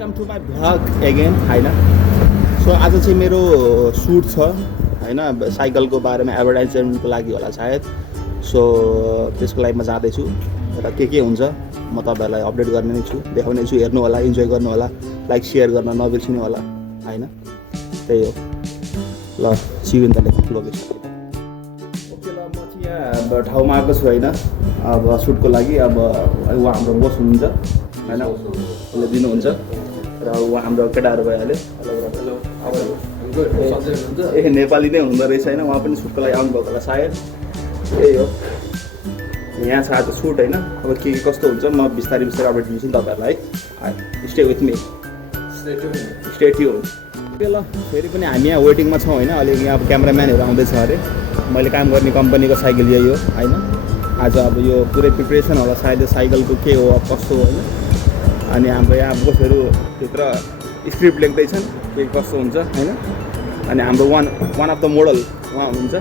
Welcome to my vlog again होइन। So आज चाहिँ मेरो सुट छ होइन, साइकलको बारेमा एडभर्टाइजमेन्टको लागि होला सायद। सो त्यसको लागि म जाँदैछु र के हुन्छ म तपाईँहरूलाई अपडेट गर्ने नै छु, देखाउने छु। हेर्नु होला, इन्जोय गर्नु होला, लाइक सेयर गर्न नबिर्सिनु होला होइन। त्यही हो ल, see you in the next location. Okay ल, म चाहिँ यहाँ ठाउँमा आएको छु होइन, अब सुटको लागि। अब उहाँ हाम्रो बोस हुनुहुन्छ होइन, उसले दिनुहुन्छ र उहाँ हाम्रो केटाहरू भइहाल्यो। ए नेपाली नै हुँदो रहेछ होइन, उहाँ पनि सुटको लागि आउनुभएको होला सायद। त्यही हो, यहाँ छ आज सुट होइन। अब के कस्तो हुन्छ म बिस्तारै अपडेट दिन्छु नि तपाईँहरूलाई है। Stay with me, stay tune. Okay ल, फेरि पनि हामी यहाँ वेटिङमा छौँ होइन। अहिले यहाँ अब क्यामराम्यानहरू आउँदैछ अरे। मैले काम गर्ने कम्पनीको साइकल यही हो होइन। आज अब यो पुरै प्रिपरेसन होला सायद साइकलको के हो अब कस्तो हो होइन। अनि हाम्रो यहाँ बोसहरू भित्र स्क्रिप्ट लेख्दैछन् के कस्तो हुन्छ होइन। अनि हाम्रो वान अफ द मोडल उहाँ हुनुहुन्छ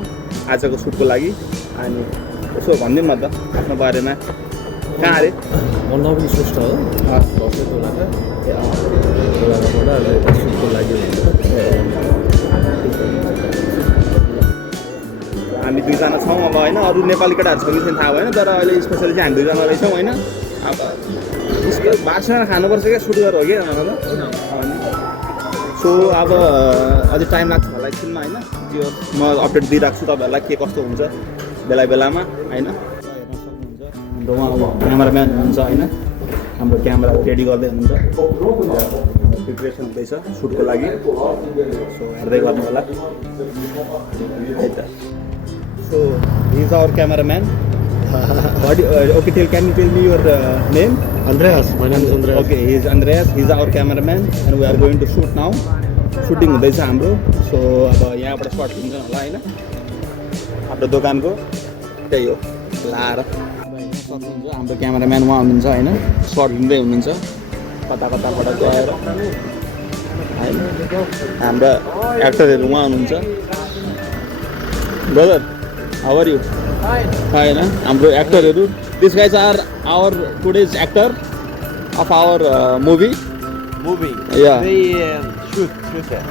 आजको सुटको लागि। अनि यसो भनिदिउँ न त आफ्नो बारेमा। कहाँ अरे? नवीन श्रेष्ठ हो, सुटको लागि। हामी दुईजना छौँ अब होइन। अरू नेपाली केटाहरू छ कि छैन थाहा भएन, तर अहिले स्पेसली चाहिँ हामी दुईजना रहेछौँ होइन। अब यसको बासमा खानुपर्छ क्या, सुट गरेर हो कि होइन। सो अब अझै टाइम लाग्छ होला एकछिनमा होइन। त्यो म अपडेट दिइरहेको छु तपाईँहरूलाई के कस्तो हुन्छ बेला बेलामा होइन। हेर्न सक्नुहुन्छ हाम्रो उहाँ क्यामराम्यान हुनुहुन्छ होइन। हाम्रो क्यामेरा रेडी गर्दै हुनुहुन्छ, प्रिपरेसन हुँदैछ सुटको लागि। सो हेर्दै गर्नु होला है त। So he is our cameraman. Okay, can you tell me your name? Andreas. My name is Andreas. Okay, he is Andreas. He is our cameraman and we are going to shoot now. Shooting हुँदैछ हाम्रो। So अब यहाँबाट short लिन्छ होला होइन, हाम्रो दोकानको। त्यही हो लाएर सक्नुहुन्छ। हाम्रो क्यामेराम्यान उहाँ हुनुहुन्छ होइन, सर्ट लिँदै हुनुहुन्छ कता कताबाट गएर होइन। हाम्रा एक्टरहरू उहाँ हुनुहुन्छ। Brother, how are you? Fine. हाम्रो एक्टरहरू, this guys are our today's actor of our movie. Yeah. They shoot.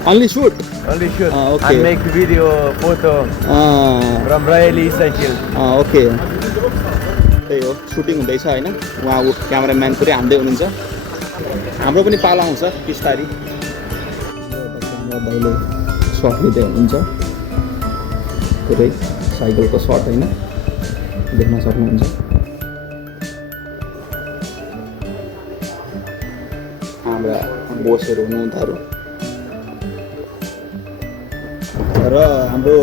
Only shoot. Okay. And make video, photo from Raleigh cycle. Okay. त्यही हो, सुटिङ हुँदैछ होइन। उहाँ क्यामेराम्यान पुरै हान्दै हुनुहुन्छ। हाम्रो पनि पाला आउँछ बिस्तारी। भाइले सर्ट लिँदै हुनुहुन्छ पुरै साइकलको सर्ट होइन, देख्न सक्नुहुन्छ। हाम्रा बोसहरू हुनु उनीहरू र हाम्रो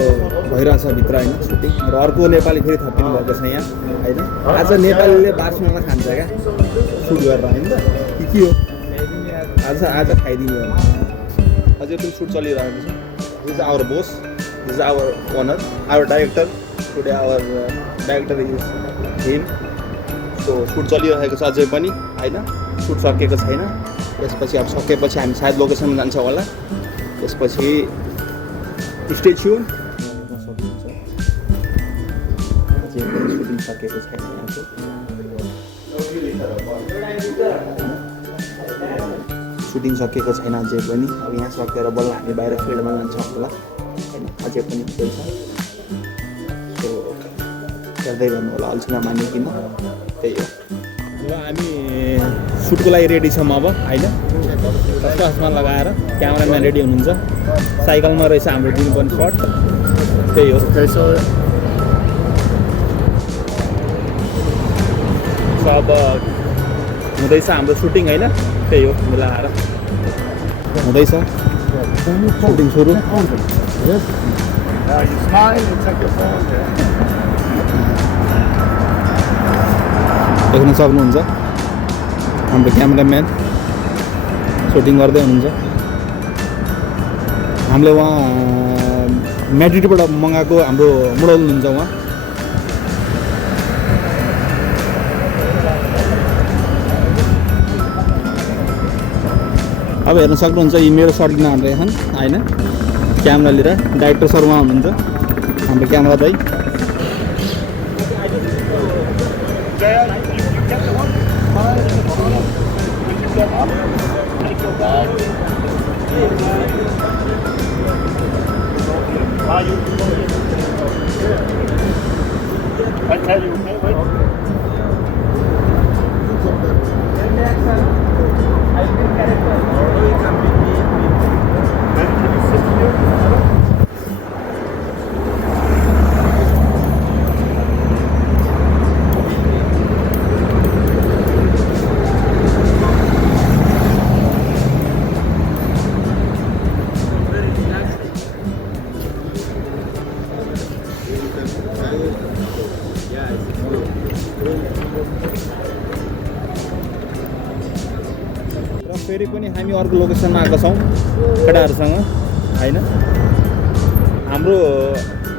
भइरहेछ भित्र होइन सुटिङ। र अर्को नेपाली फेरि थपिनु भएको छ यहाँ होइन। आज नेपालीले बार्समा खान्छ क्या सुट गरेर होइन त के हो। आज खाइदिनु हो। अझै पनि सुट चलिरहेको छ। This is our boss, this is our owner, our director. Today our director is him. So shoot चलिरहेको छ अझै पनि होइन, सुट सकिएको छैन। यसपछि अब सकेपछि हामी सायद लोकेसनमा जान्छौँ होला। त्यसपछि स्टे ट्युन। सुटिङ सकेको छैन यहाँको, सुटिङ सकेको छैन अझै पनि। अब यहाँ सकेर बल्ल हामी बाहिर फिल्डमा जान्छौँ होला होइन। अझै पनि केही छ। सो हेर्दै गर्नु होला, अल्छी नमानिकन। त्यही हो ल, हामी सुटको लागि रेडी छौँ अब होइन। चस्मा लगाएर क्यामेराम्यान रेडी हुनुहुन्छ। साइकलमा रहेछ हाम्रो दिनुपर्ने सर्ट। त्यही हो। सो अब हुँदैछ हाम्रो सुटिङ होइन। त्यही हो, मिलाएर हुँदैछ सुटिङ सुरु। देख्न सक्नुहुन्छ हाम्रो क्यामेराम्यान सुटिङ गर्दै हुनुहुन्छ। हामीले उहाँ म्याड्रिडबाट मगाएको हाम्रो मोडल हुनुहुन्छ उहाँ। अब हेर्न सक्नुहुन्छ यी मेरो सर्ट लिन आइरहेछन् होइन। क्यामेरा लिएर डाइरेक्टर सर उहाँ हुनुहुन्छ, हाम्रो क्यामेरा दाइ। र फेरि पनि हामी अर्को लोकेसनमा आएको छौँ केटाहरूसँग होइन। हाम्रो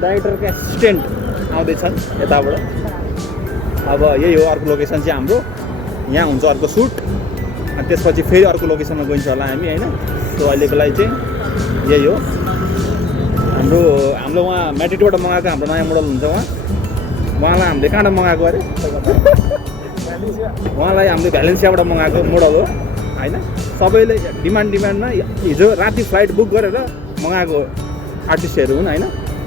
डाइरेक्टरका एसिस्टेन्ट आउँदैछन् यताबाट। अब यही हो अर्को लोकेसन चाहिँ हाम्रो, यहाँ हुन्छ अर्को सुट, अनि त्यसपछि फेरि अर्को लोकेसनमा गइन्छ होला हामी होइन। सो अहिलेको लागि चाहिँ यही हो हाम्रो उहाँ म्याट्रिकबाट मगाएको हाम्रो नयाँ मोडल हुन्छ उहाँलाई हामीले कहाँबाट मगाएको अरे उहाँलाई हामीले भ्यालेन्सियाबाट मगाएको मोडल हो होइन। सबैले डिमान्डमा हिजो राति फ्लाइट बुक गरेर मगाएको आर्टिस्टहरू हुन् होइन।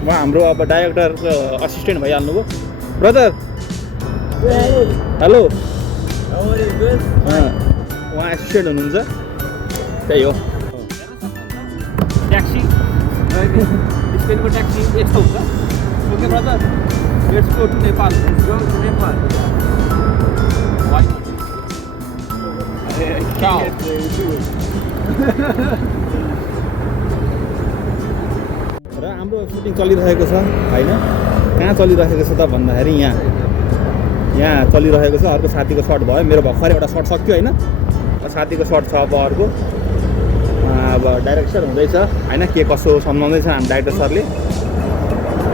उहाँ हाम्रो अब डाइरेक्टरको असिस्टेन्ट भइहाल्नुभयो। ब्रदर हेलो, उहाँ एसिस्टेन्ट हुनुहुन्छ, त्यही हो। ट्याक्सी स्पेनको ट्याक्सी यस्तो हुन्छ। Okay brother, let's go to Nepal. Go to Nepal. र हाम्रो सुटिङ चलिरहेको छ होइन। कहाँ चलिरहेको छ त भन्दाखेरि यहाँ चलिरहेको छ। अर्को साथीको सर्ट भयो, मेरो भर्खर एउटा सर्ट सक्यो होइन। साथीको सर्ट छ, अब अर्को अब डाइरेक्सन हुँदैछ होइन। के कसो सम्झाउँदैछ हाम्रो डाइरेक्टर सरले।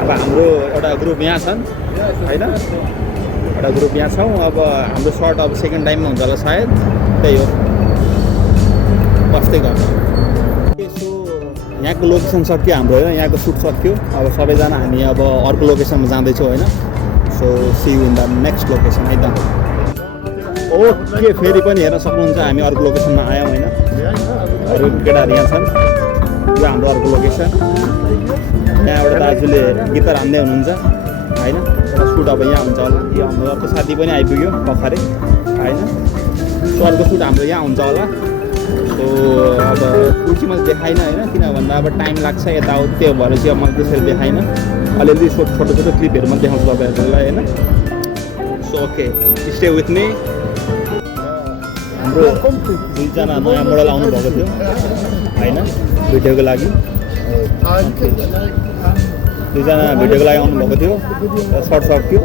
अब हाम्रो एउटा ग्रुप यहाँ छन् होइन, एउटा ग्रुप यहाँ छौँ। अब हाम्रो सर्ट अब सेकेन्ड टाइममा हुन्छ होला सायद, त्यही हो बस्दै गर्छ। सो यहाँको लोकेसन सक्यो हाम्रो होइन, यहाँको सुट सक्यो। अब सबैजना हामी अब अर्को लोकेसनमा जाँदैछौँ होइन। So see you in the next location है त। ओके, फेरि पनि हेर्न सक्नुहुन्छ हामी अर्को लोकेसनमा आयौँ होइन। अरू केटाहरू यहाँ छन्, यो हाम्रो अर्को लोकेसन। यहाँ एउटा दाजुले गिटार हान्दै हुनुहुन्छ होइन। एउटा सुट अब यहाँ हुन्छ होला। यो हाम्रो अर्को साथी पनि आइपुग्यो भर्खरै होइन। सो अर्को सुट हाम्रो यहाँ हुन्छ होला। सो अब सुट चाहिँ मैले देखाइनँ होइन, किन भन्दा अब टाइम लाग्छ यताउति, त्यो भएर चाहिँ अब मैले त्यसरी देखाइनँ। अलिअलि छोटो छोटो क्लिपहरू पनि देखाउँछु तपाईँहरूलाई होइन। So okay, stay with me. हाम्रो दुईजना नयाँ मोडल आउनुभएको थियो होइन भिडियोको लागि। दुईजना भिडियोको लागि आउनुभएको थियो र सर्ट सक्यो।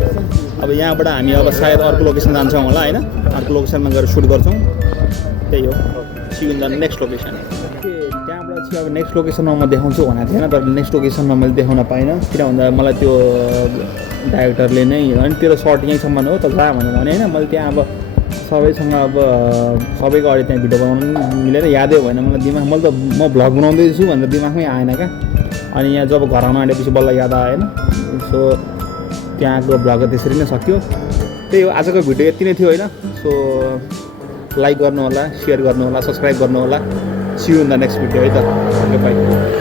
अब यहाँबाट हामी अब सायद अर्को लोकेसन जान्छौँ होला होइन। अर्को लोकेसनमा गएर सुट गर्छौँ, त्यही हो। See in the next location. त्यहाँबाट चाहिँ अब नेक्स्ट लोकेसनमा म देखाउँछु भनेको थिएन, तर नेक्स्ट लोकेसनमा मैले देखाउन पाइनँ। किन भन्दा मलाई त्यो डाइरेक्टरले नै होइन तेरो सर्ट यहीँसम्म हो त जा भनेर भने होइन। मैले त्यहाँ अब सबैसँग अब सबैको अगाडि त्यहाँ भिडियो बनाउनु मिलेर यादै भएन मलाई दिमाग। मैले त म भ्लग बनाउँदैछु भनेर दिमागमै आएन क्या। अनि यहाँ जब घरमा आएपछि बल्ल याद आएन। सो त्यहाँको भ्लग त्यसरी नै सक्यो। त्यही हो, आजको भिडियो यति नै थियो होइन। सो लाइक गर्नु होला, सेयर गर्नु होला, सब्सक्राइब गर्नु होला। See you in the next video है त। Okay by.